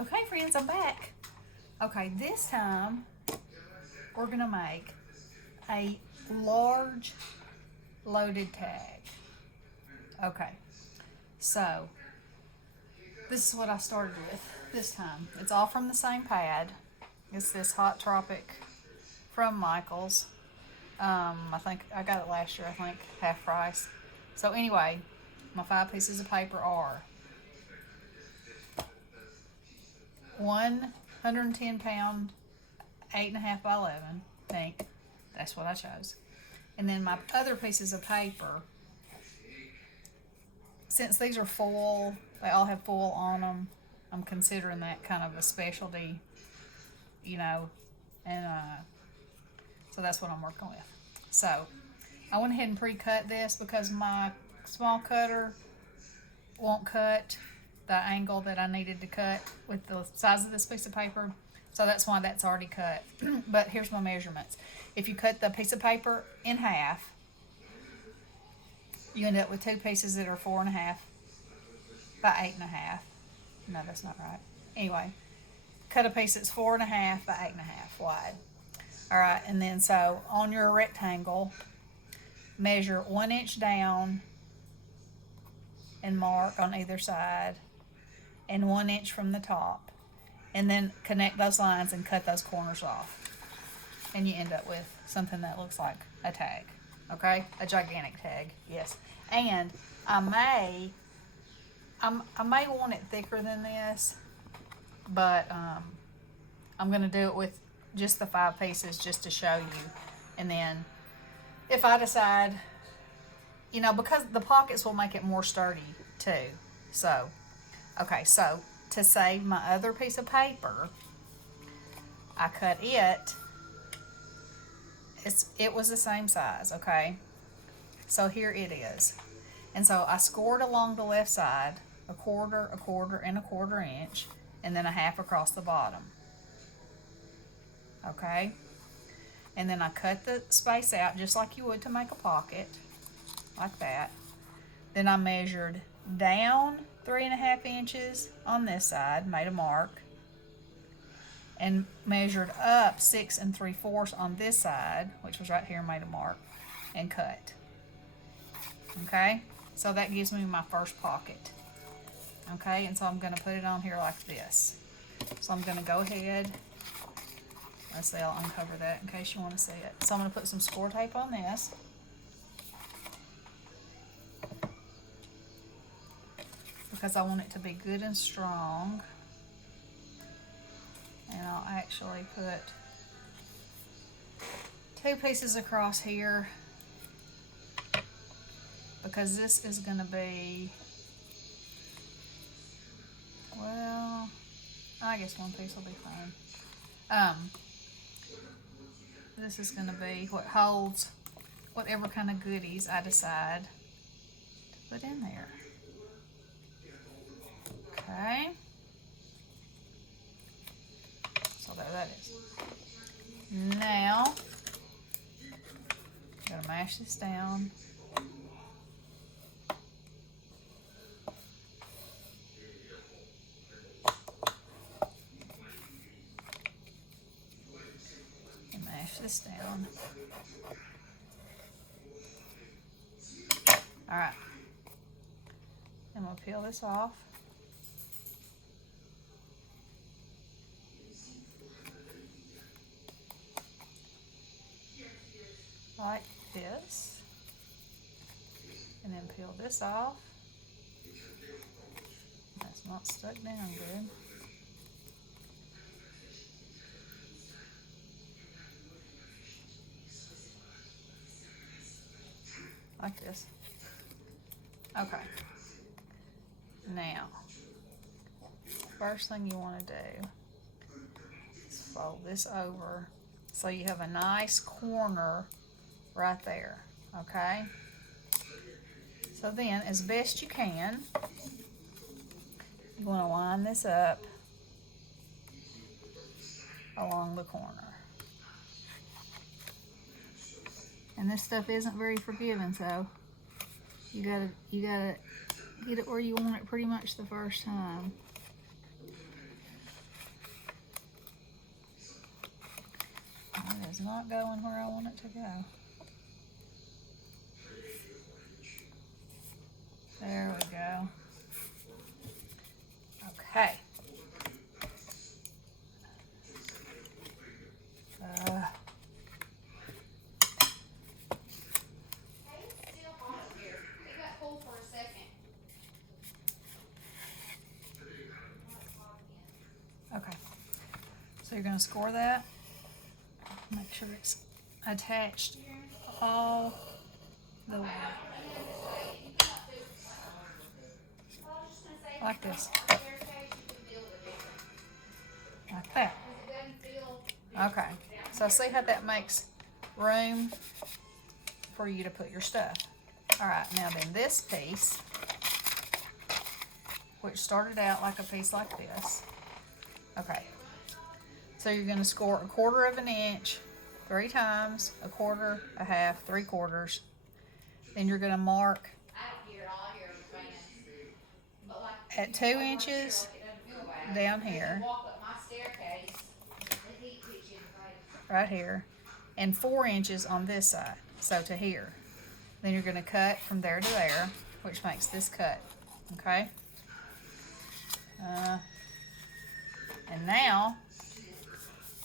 Okay, friends, I'm back. Okay, this time we're gonna make a large loaded tag. Okay, so this is what I started with this time. It's all from the same pad. It's this Hot Tropic from Michaels. I think I got it last year, I think, half price. So anyway, my 5 pieces of paper are 110 pound, 8.5 by 11, pink. That's what I chose. And then my other pieces of paper, since these are foil, they all have foil on them. I'm considering that kind of a specialty, you know, and so that's what I'm working with. So I went ahead and pre-cut this because my small cutter won't cut the angle that I needed to cut with the size of this piece of paper. So that's why that's already cut. But here's my measurements. If you cut the piece of paper in half, you end up with 2 pieces that are 4.5 by 8.5. No, that's not right. Anyway, cut a piece that's 4.5 by 8.5 wide. All right, and then so on your rectangle, measure 1 inch down and mark on either side, and 1 inch from the top, and then connect those lines and cut those corners off, and you end up with something that looks like a tag. Okay, a gigantic tag. Yes, and I may want it thicker than this, but I'm gonna do it with just the 5 pieces just to show you, and then if I decide, you know, because the pockets will make it more sturdy too. So, okay, so to save my other piece of paper, I cut it. It was the same size, okay? So here it is. And so I scored along the left side a quarter, and a 1/4 inch, and then a half across the bottom. Okay? And then I cut the space out just like you would to make a pocket, like that. Then I measured down 3.5 inches on this side, made a mark, and measured up 6 3/4 on this side, which was right here, made a mark, and cut. Okay, so that gives me my first pocket. Okay, and so I'm going to put it on here like this. So I'm going to go ahead, let's see, I'll uncover that in case you want to see it. So I'm going to put some score tape on this. Because I want it to be good and strong. And I'll actually put 2 pieces across here, because this is going to be, well, I guess 1 piece will be fine. This is going to be what holds whatever kind of goodies I decide to put in there. Okay. So there that is. Now, I'm going to mash this down. And mash this down. Alright. I'm going to peel this off. Like this, and then peel this off. That's not stuck down good. Like this. Okay. Now, first thing you want to do is fold this over so you have a nice corner right there, okay? So then, as best you can, you want to line this up along the corner. And this stuff isn't very forgiving, so you gotta get it where you want it pretty much the first time. It is not going where I want it to go. There we go. Okay. Okay. So you're going to score that. Make sure it's attached all the way. Like this. Like that. Okay. So see how that makes room for you to put your stuff. Alright, now then this piece, which started out like a piece like this. Okay. So you're going to score 1/4 of an inch 3 times, 1/4, 1/2, 3/4. Then you're going to mark at 2 inches down here, right here, and 4 inches on this side, so to here. Then you're going to cut from there to there, which makes this cut, okay? And now,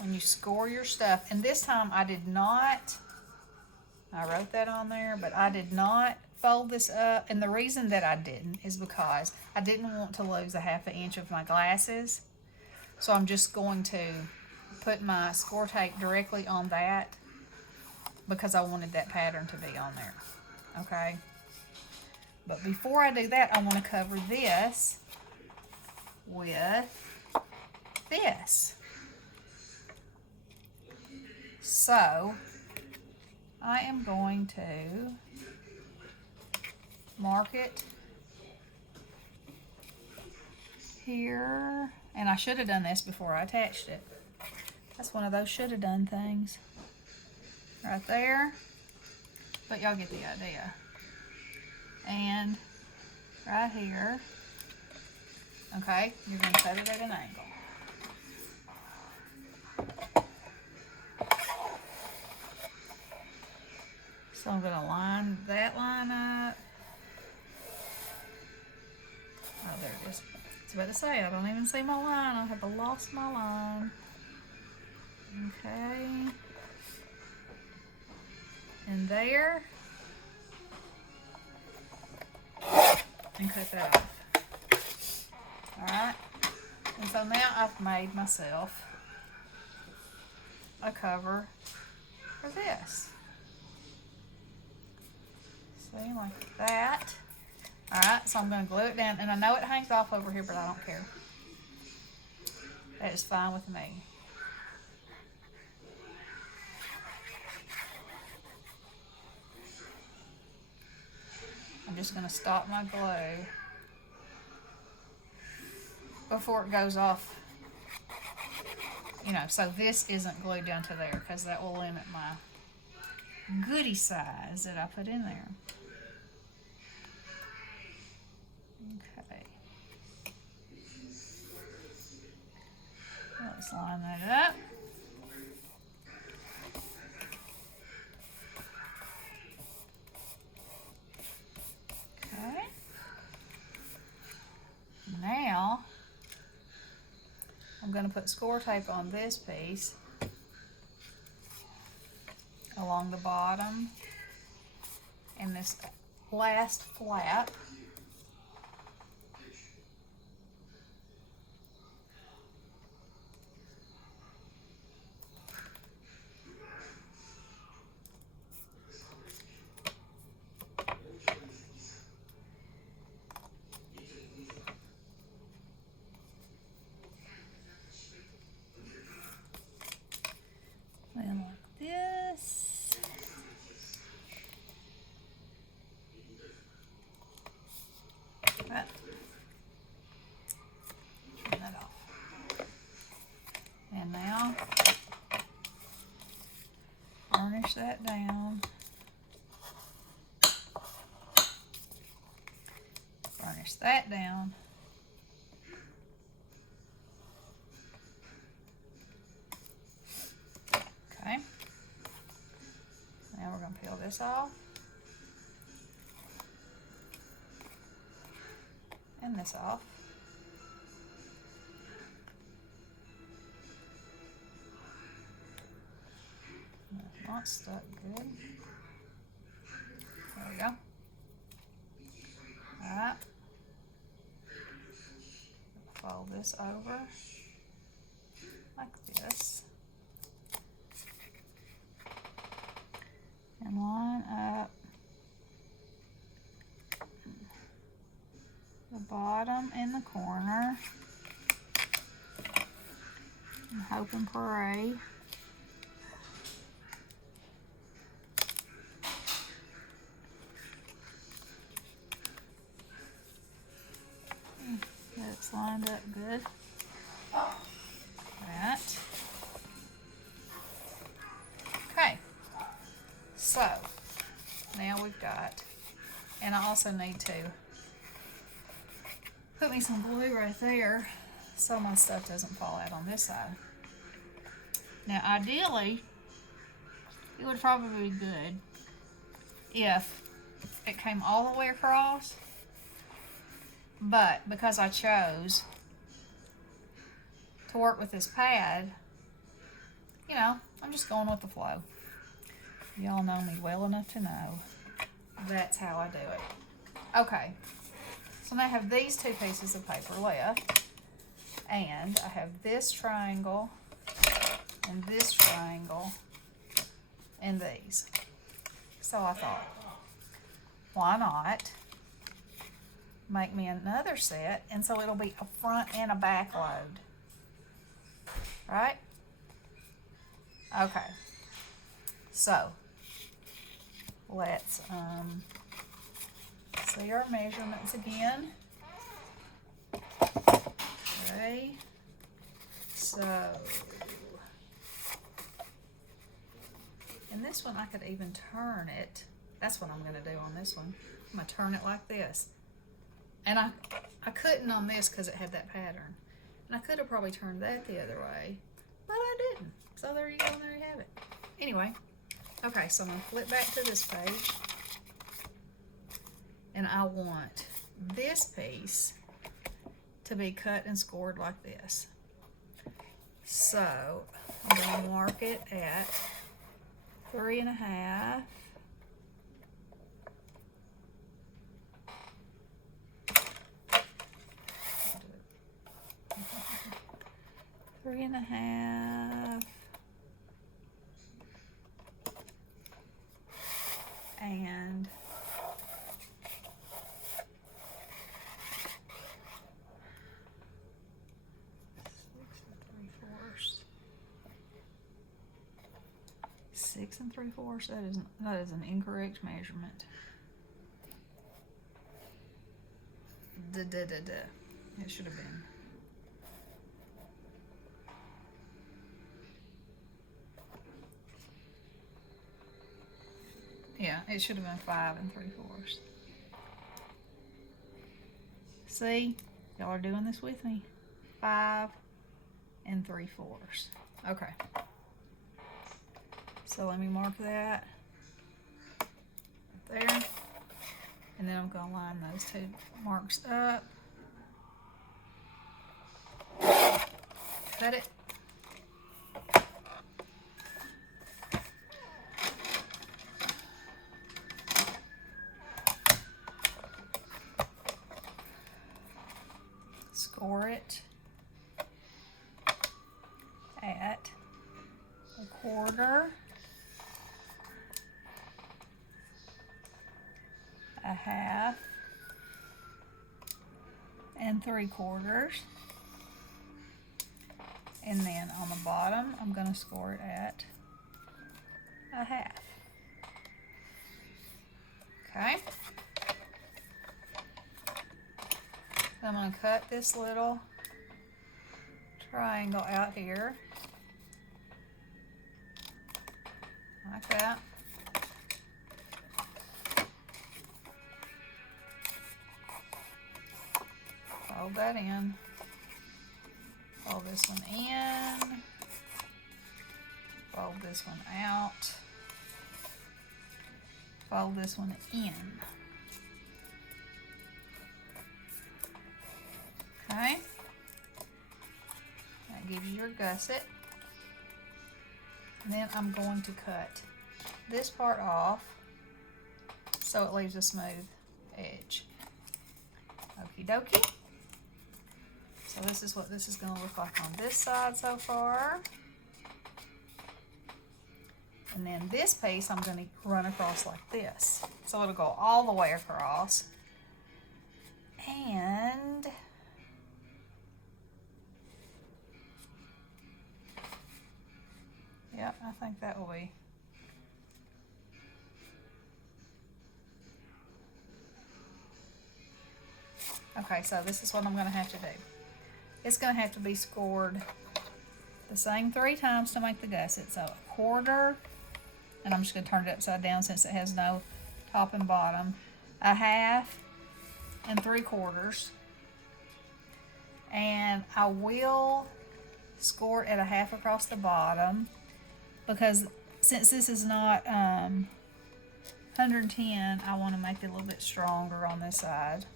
when you score your stuff, and this time I did not, I wrote that on there, but I did not fold this up, and the reason that I didn't is because I didn't want to lose a 1/2 inch of my glasses, so I'm just going to put my score tape directly on that because I wanted that pattern to be on there, okay? But before I do that, I want to cover this with this. So I am going to mark it here, and I should have done this before I attached it. That's one of those should have done things right there, but y'all get the idea. And right here, okay, you're going to cut it at an angle. So I'm going to line that line up. Oh, there it is. I was about to say, I don't even see my line. I have lost my line. Okay. And there. And cut that off. Alright. And so now I've made myself a cover for this. See, like that. Alright, so I'm going to glue it down. And I know it hangs off over here, but I don't care. That is fine with me. I'm just going to stop my glue before it goes off. You know, so this isn't glued down to there because that will limit my goodie size that I put in there. Okay. Let's line that up. Okay. Now, I'm going to put score tape on this piece along the bottom and this last flap. Then like this. Right. Turn that off. And now burnish that down. Burnish that down. Okay. this off. And this off. Not stuck good. There we go. Alright. Fold this over like this. And line up the bottom and the corner. And hope and pray that it's lined up good. That. Okay. So now we've got, and I also need to put me some glue right there so my stuff doesn't fall out on this side. Now ideally, it would probably be good if it came all the way across, but because I chose to work with this pad, you know, I'm just going with the flow. Y'all know me well enough to know that's how I do it. Okay, so now I have these two pieces of paper left, and I have this triangle and this triangle and these. So I thought, why not make me another set, and so it'll be a front and a back load, right? Okay, so let's see our measurements again. Okay, so, and this one I could even turn it. That's what I'm going to do on this one. I'm going to turn it like this. And I couldn't on this because it had that pattern. And I could have probably turned that the other way, but I didn't. So there you go, and there you have it. Anyway, okay, so I'm going to flip back to this page. And I want this piece to be cut and scored like this. So I'm going to mark it at 3.5. Three and a half, and 6 3/4. That is an incorrect measurement. It should have been. Yeah, it should have been 5 3/4. See, y'all are doing this with me. 5 3/4. Okay. So let me mark that right there. And then I'm going to line those two marks up. Cut it. Score it at 1/4, 1/2, and 3/4. And then on the bottom, I'm going to score it at 1/2. Okay. I'm going to cut this little triangle out here, like that. Fold that in. Fold this one in. Fold this one out. fold this one in. Okay. That gives you your gusset. And then I'm going to cut this part off so it leaves a smooth edge. Okie dokie. So this is what this is going to look like on this side so far. And then this piece I'm going to run across like this. So it'll go all the way across. And yeah, I think that will be. Okay, so this is what I'm going to have to do. It's going to have to be scored the same 3 times to make the gusset. So a quarter, and I'm just going to turn it upside down since it has no top and bottom. A half and 3/4. And I will score it at a half across the bottom because since this is not 110, I want to make it a little bit stronger on this side.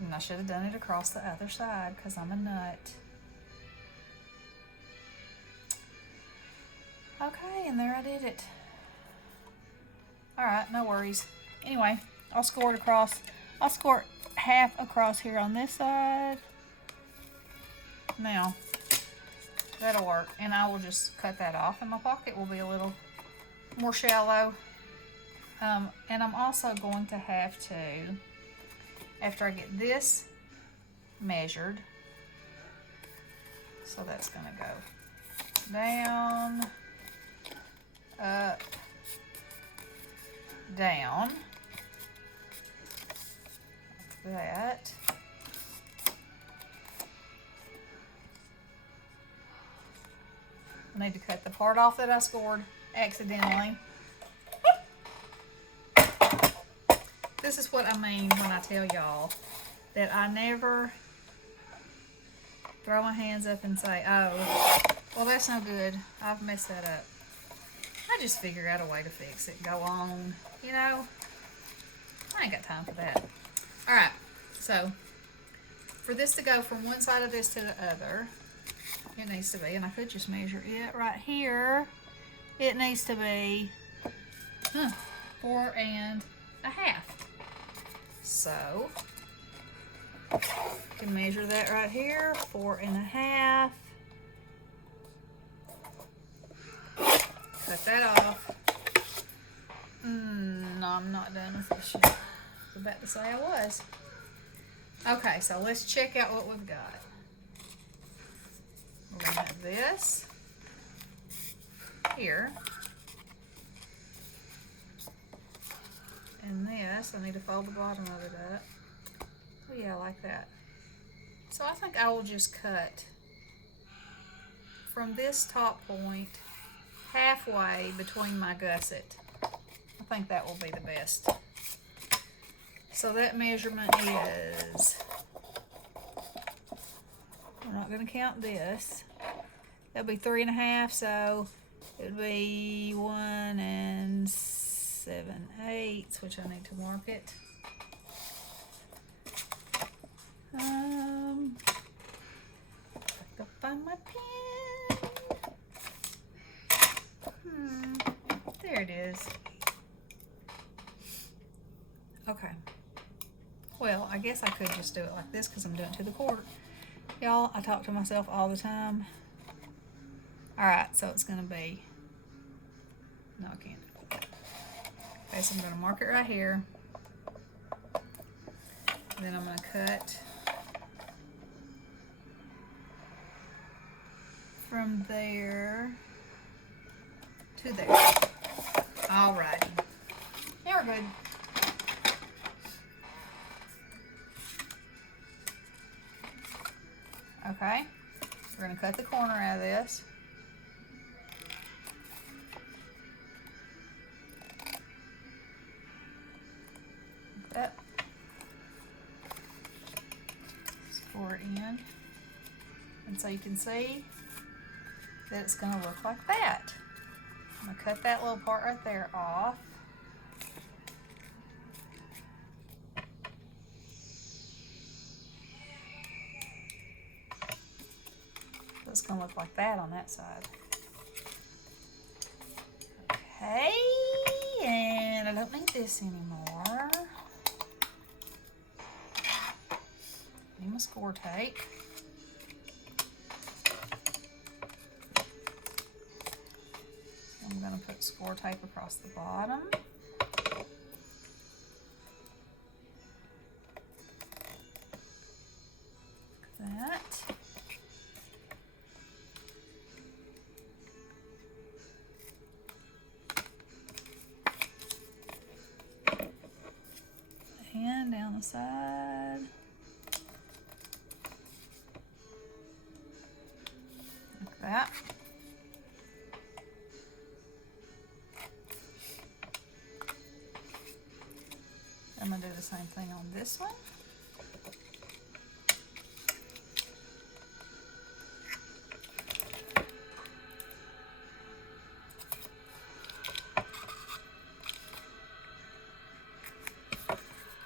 And I should have done it across the other side because I'm a nut. Okay, and there I did it. Alright, no worries. Anyway, I'll score it across. I'll score half across here on this side. Now, that'll work. And I will just cut that off and my pocket will be a little more shallow. And I'm also going to have to, after I get this measured, so that's going to go down, up, down, like that. I need to cut the part off that I scored accidentally. This is what I mean when I tell y'all that I never throw my hands up and say, oh, well, that's no good. I've messed that up. I just figure out a way to fix it. Go on. You know, I ain't got time for that. All right. So, for this to go from one side of this to the other, it needs to be, and I could just measure it right here. It needs to be 4 1/2. So, you can measure that right here, 4 1/2. Cut that off. No, I'm not done with this yet. I was about to say I was. Okay, so let's check out what we've got. We're going to have this here. And this, I need to fold the bottom of it up. Oh yeah, like that. So I think I will just cut from this top point halfway between my gusset. I think that will be the best. So that measurement is, we're not going to count this. That'll be 3 1/2, so it would be 1 7/8, which I need to mark it. I have to find my pen. There it is. Okay. Well, I guess I could just do it like this because I'm doing it to the quarter. Y'all, I talk to myself all the time. Alright, so it's going to be, no, I can't. Okay, so I'm going to mark it right here. Then I'm going to cut from there to there. Alrighty. Now we're good. Okay, we're going to cut the corner out of this. Like that. Score it in. And so you can see that it's going to look like that. I'm going to cut that little part right there off. it's gonna look like that on that side. Okay, and I don't need this anymore. Need my score tape. I'm gonna put score tape across the bottom. That. And down the side. Like that. I'm going to do the same thing on this one.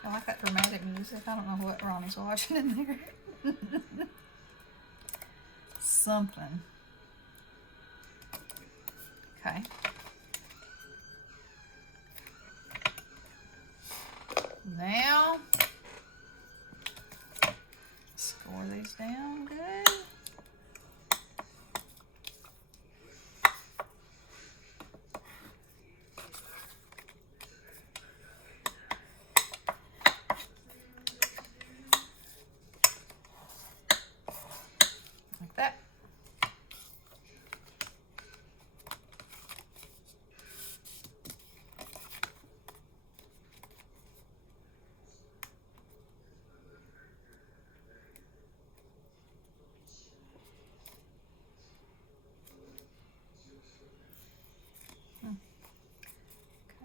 I like that dramatic music. I don't know what Ronnie's watching in there. Something. Okay. Now, score these down good. Like that.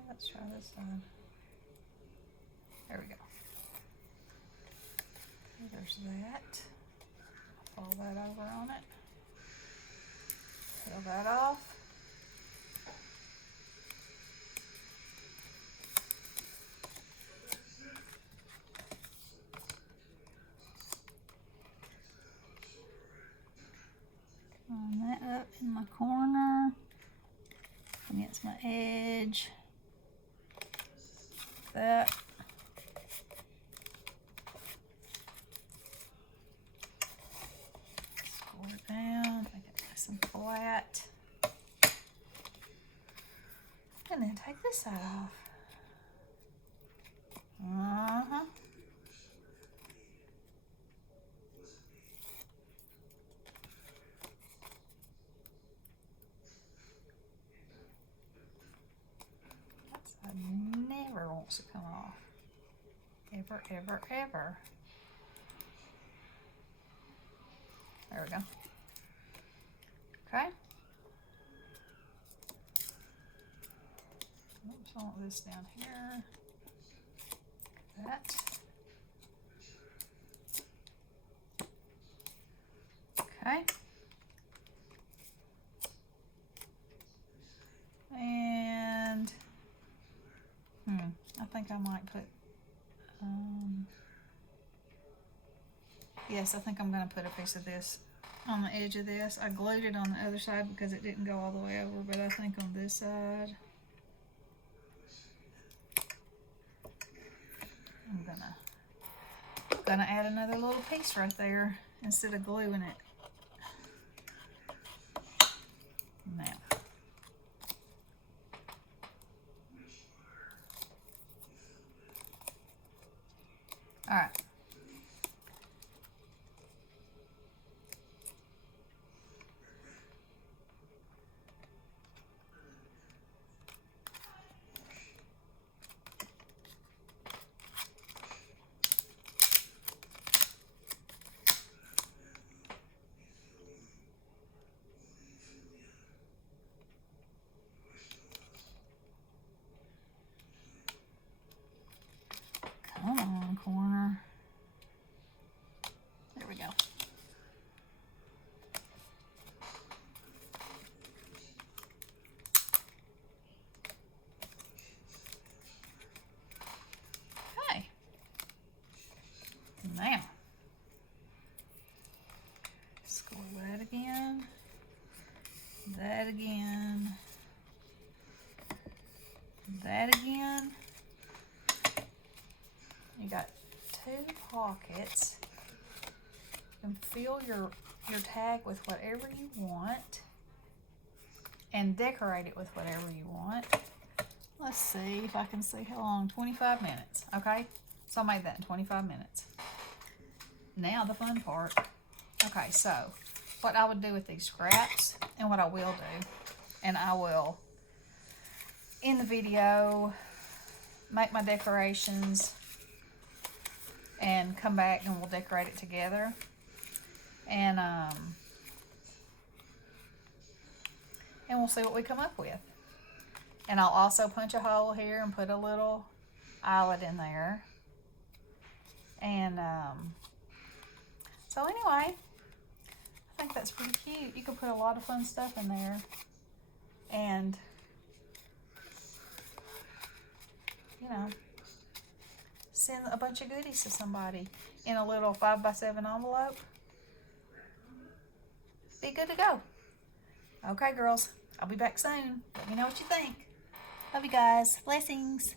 Let's try this side. There we go. Okay, there's that. Fold that over on it. Peel that off. Line that up in my corner against my edge. That. Score it down, make it nice and flat. And then take this side off. That side never wants to come off. Ever, ever, ever. There we go. Okay. Oops, I want this down here. That. Okay. And I think I might put yes, I think I'm going to put a piece of this on the edge of this. I glued it on the other side because it didn't go all the way over, but I think on this side I'm gonna add another little piece right there instead of gluing it. Now. All right. Come on, corner. that again. That again. You got 2 pockets. You can fill your tag with whatever you want and decorate it with whatever you want. Let's see if I can see how long. 25 minutes. Okay, so I made that in 25 minutes. Now the fun part. Okay, so what I would do with these scraps, and what I will do, and I will in the video make my decorations and come back and we'll decorate it together. And we'll see what we come up with. And I'll also punch a hole here and put a little eyelet in there. And so anyway, I think that's pretty cute. You can put a lot of fun stuff in there. And, you know, send a bunch of goodies to somebody in a little 5x7 envelope. Be good to go. Okay, girls, I'll be back soon. Let me know what you think. Love you guys. Blessings.